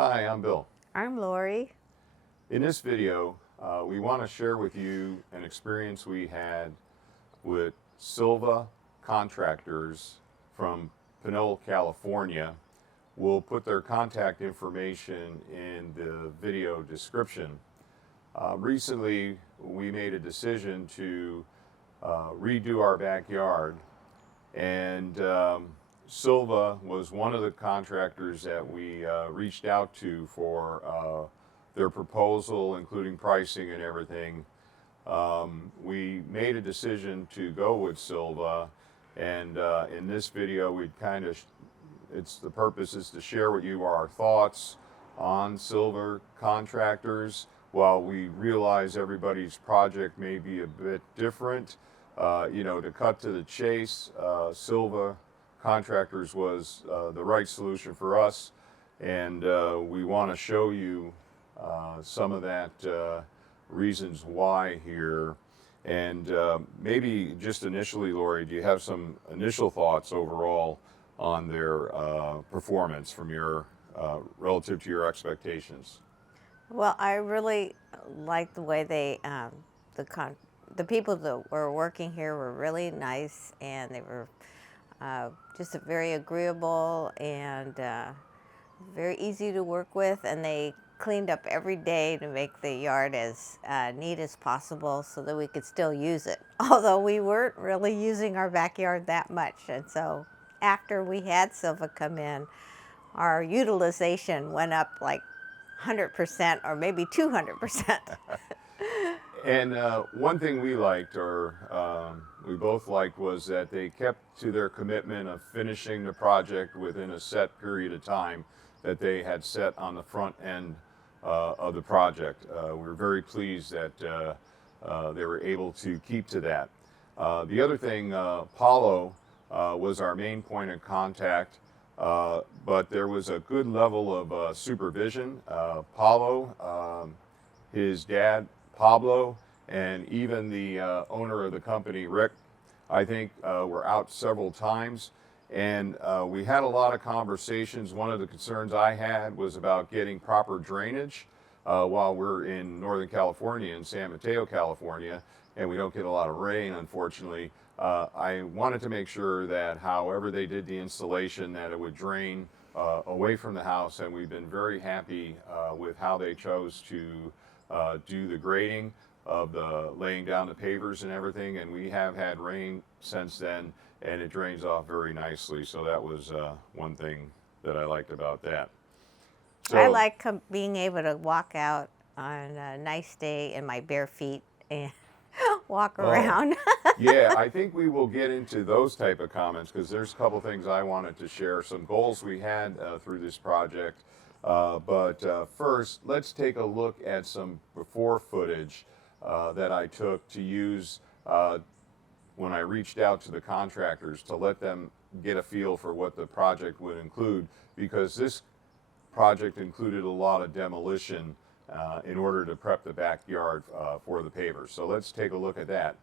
Hi, I'm Bill. I'm Lori. In this video, we want to share with you an experience we had with Silva Contractors from Pinole, California. We'll put their contact information in the video description. Recently, we made a decision to redo our backyard, and Silva was one of the contractors that we reached out to for their proposal, including pricing and everything. We made a decision to go with Silva, and in this video, the purpose is to share with you our thoughts on Silva Contractors. While we realize everybody's project may be a bit different, to cut to the chase, Silva Contractors was the right solution for us, and we want to show you some of that reasons why here. And maybe just initially, Lori, do you have some initial thoughts overall on their performance from your relative to your expectations? Well, I really like the way the people that were working here were really nice, and they were just very agreeable and very easy to work with, and they cleaned up every day to make the yard as neat as possible so that we could still use it. Although we weren't really using our backyard that much, and so after we had Silva come in, our utilization went up like 100% or maybe 200%. And one thing we liked, or we both liked, was that they kept to their commitment of finishing the project within a set period of time that they had set on the front end of the project. We were very pleased that they were able to keep to that. The other thing, Paulo was our main point of contact, but there was a good level of supervision. Paulo, his dad, Pablo, and even the owner of the company, Rick, I think were out several times. And we had a lot of conversations. One of the concerns I had was about getting proper drainage while we're in Northern California, in San Mateo, California, and we don't get a lot of rain, unfortunately. I wanted to make sure that however they did the installation, that it would drain away from the house, and we've been very happy with how they chose to do the grading of the laying down the pavers and everything, and we have had rain since then, and it drains off very nicely. So that was one thing that I liked about that. I So, like being able to walk out on a nice day in my bare feet and walk oh, around. yeah, I think we will get into those type of comments because there's a couple things I wanted to share, some goals we had through this project. But first, let's take a look at some before footage that I took to use when I reached out to the contractors to let them get a feel for what the project would include, because this project included a lot of demolition in order to prep the backyard for the pavers. So let's take a look at that.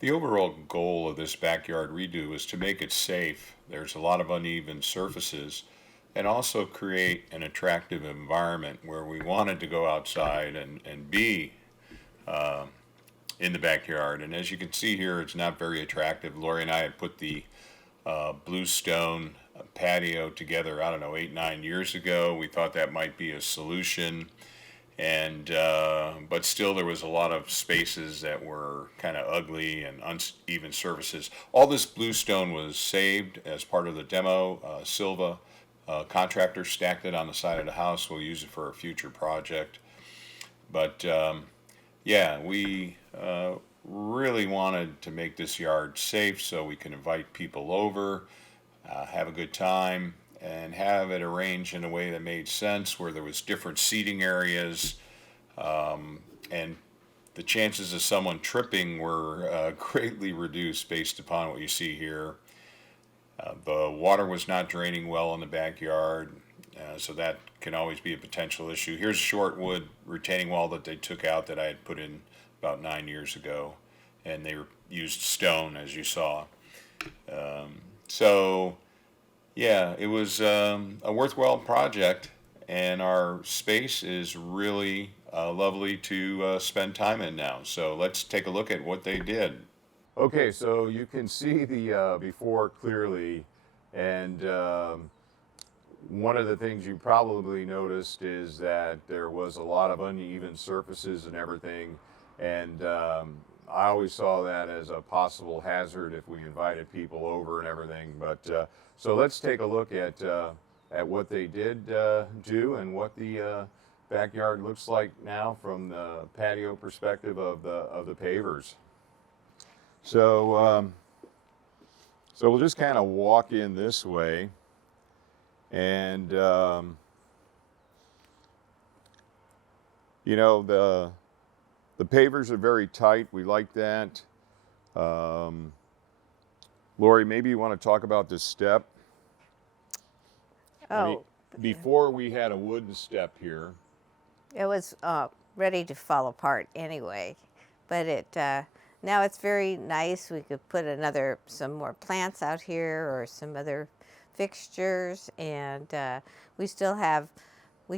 The overall goal of this backyard redo is to make it safe. There's a lot of uneven surfaces, and also create an attractive environment where we wanted to go outside and be in the backyard. And as you can see here, it's not very attractive. Lori and I had put the bluestone patio together, I don't know, 8, 9 years ago. We thought that might be a solution. And but still there was a lot of spaces that were kind of ugly and uneven surfaces. All this bluestone was saved as part of the demo. Silva Contractors stacked it on the side of the house. We'll use it for a future project. But yeah, we really wanted to make this yard safe so we can invite people over, have a good time, and have it arranged in a way that made sense, where there was different seating areas, and the chances of someone tripping were greatly reduced based upon what you see here. The water was not draining well in the backyard, so that can always be a potential issue. Here's a short wood retaining wall that they took out that I had put in about 9 years ago, and they used stone, as you saw. So yeah, it was a worthwhile project. and our space is really lovely to spend time in now. So let's take a look at what they did. Okay, so you can see the before clearly, and one of the things you probably noticed is that there was a lot of uneven surfaces and everything, and I always saw that as a possible hazard if we invited people over and everything. But so let's take a look at what they did do and what the backyard looks like now from the patio perspective of the pavers. So so we'll just kind of walk in this way, and you know, the pavers are very tight. We like that. Lori, maybe you want to talk about this step. I mean, Oh, before we had a wooden step here. it was ready to fall apart anyway, but now it's very nice. We could put some more plants out here or some other fixtures, and we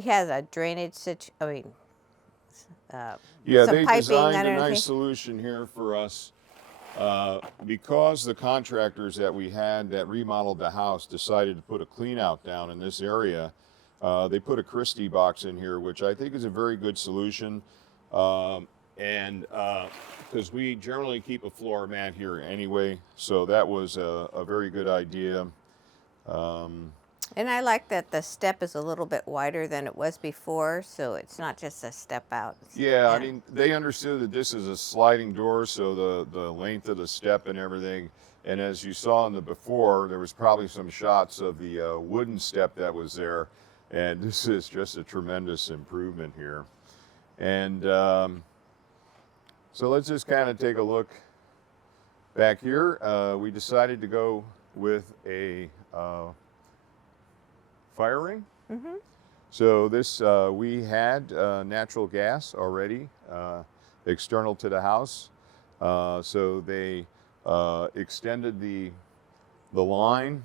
had a drainage Yeah, some they piping designed a underneath. nice solution here for us. Because the contractors that we had that remodeled the house decided to put a clean out down in this area, they put a Christie box in here, which I think is a very good solution. And because we generally keep a floor mat here anyway, so that was a very good idea. And I like that the step is a little bit wider than it was before, so it's not just a step out. Yeah, I mean, they understood that this is a sliding door, so the length of the step and everything. And as you saw in the before, there was probably some shots of the wooden step that was there. And this is just a tremendous improvement here. And so let's just kind of take a look back here. We decided to go with a fire ring. Mm-hmm. So this, we had natural gas already external to the house. So they extended the line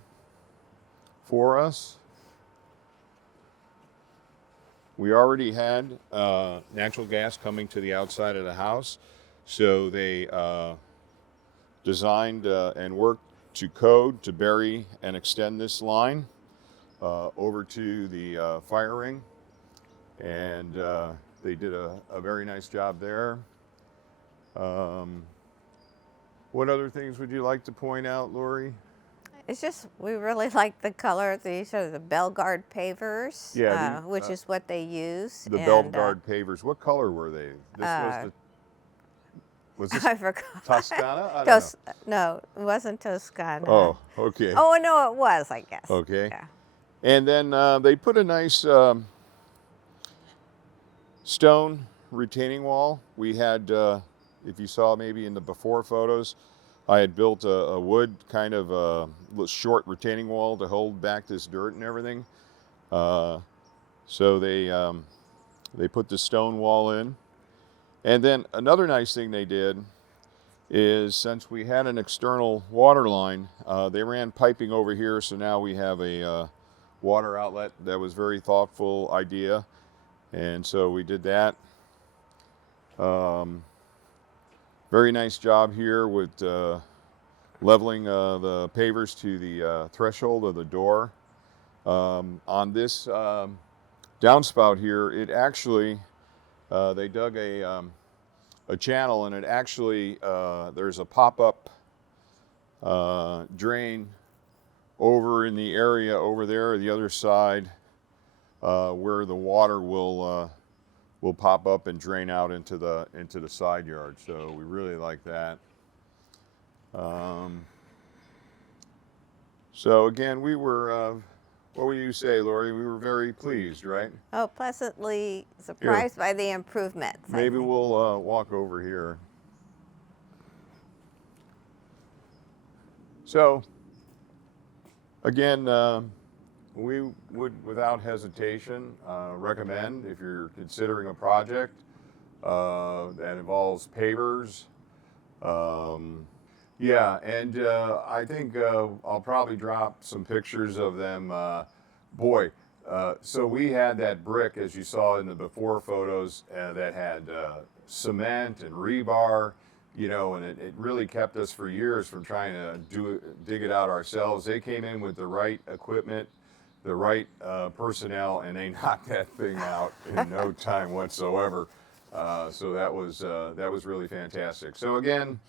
for us. We already had natural gas coming to the outside of the house. So they designed and worked to code to bury and extend this line over to the fire ring, and they did a very nice job there. What other things would you like to point out, Lori? It's just, we really like the color. These are the Belgard pavers, Yeah, which is what they use. The Belgard pavers. What color were they? Was this I forgot. Toscana? I don't know. No, it wasn't Toscana. Oh, okay. Oh, no, it was, I guess. Okay. Yeah. And then they put a nice stone retaining wall. We had, if you saw maybe in the before photos, I had built a wood kind of short retaining wall to hold back this dirt and everything. So they put the stone wall in. And then another nice thing they did is, since we had an external water line, they ran piping over here, so now we have a water outlet. That was a very thoughtful idea, and so we did that. Very nice job here with leveling the pavers to the threshold of the door. On this downspout here, it actually, they dug a channel, and it actually, there's a pop-up drain over in the area over there, the other side, where the water will pop up and drain out into the side yard. So we really like that. So again, we were, what would you say, Lori? We were very pleased, right? Oh, pleasantly surprised by the improvements. Maybe we'll walk over here. So, again, we would, without hesitation, recommend, if you're considering a project that involves pavers. Yeah, and I think I'll probably drop some pictures of them. Boy, So we had that brick, as you saw in the before photos, that had cement and rebar, you know, and it really kept us for years from trying to dig it out ourselves. They came in with the right equipment, the right personnel, and they knocked that thing out in no time whatsoever. So that was really fantastic. So again,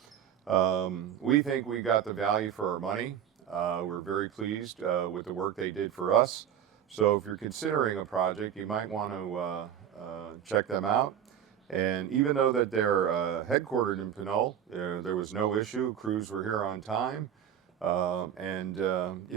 we think we got the value for our money. We're very pleased with the work they did for us. So if you're considering a project, you might want to check them out. And even though that they're headquartered in Pinole, there was no issue. Crews were here on time. You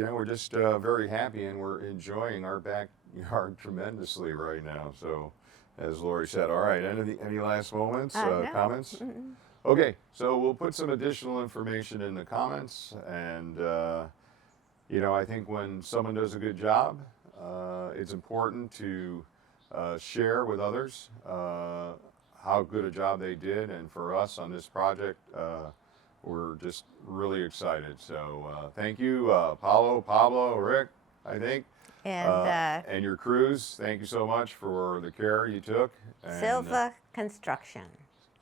know, we're just very happy, and we're enjoying our backyard tremendously right now. So as Lori said, all right, any last moments, No. comments? Mm-mm. Okay, so we'll put some additional information in the comments, and you know, I think when someone does a good job, it's important to share with others how good a job they did, and for us on this project, we're just really excited. So thank you, Paulo, Pablo, Rick, I think, and your crews. Thank you so much for the care you took. And, Silva Construction.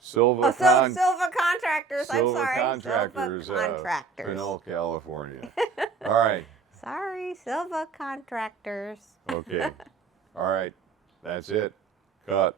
Silva Silva Contractors. Silva I'm sorry. Contractors, Silva Contractors. Pinole, California. All right. Sorry, Silva Contractors. Okay. All right. That's it. Cut.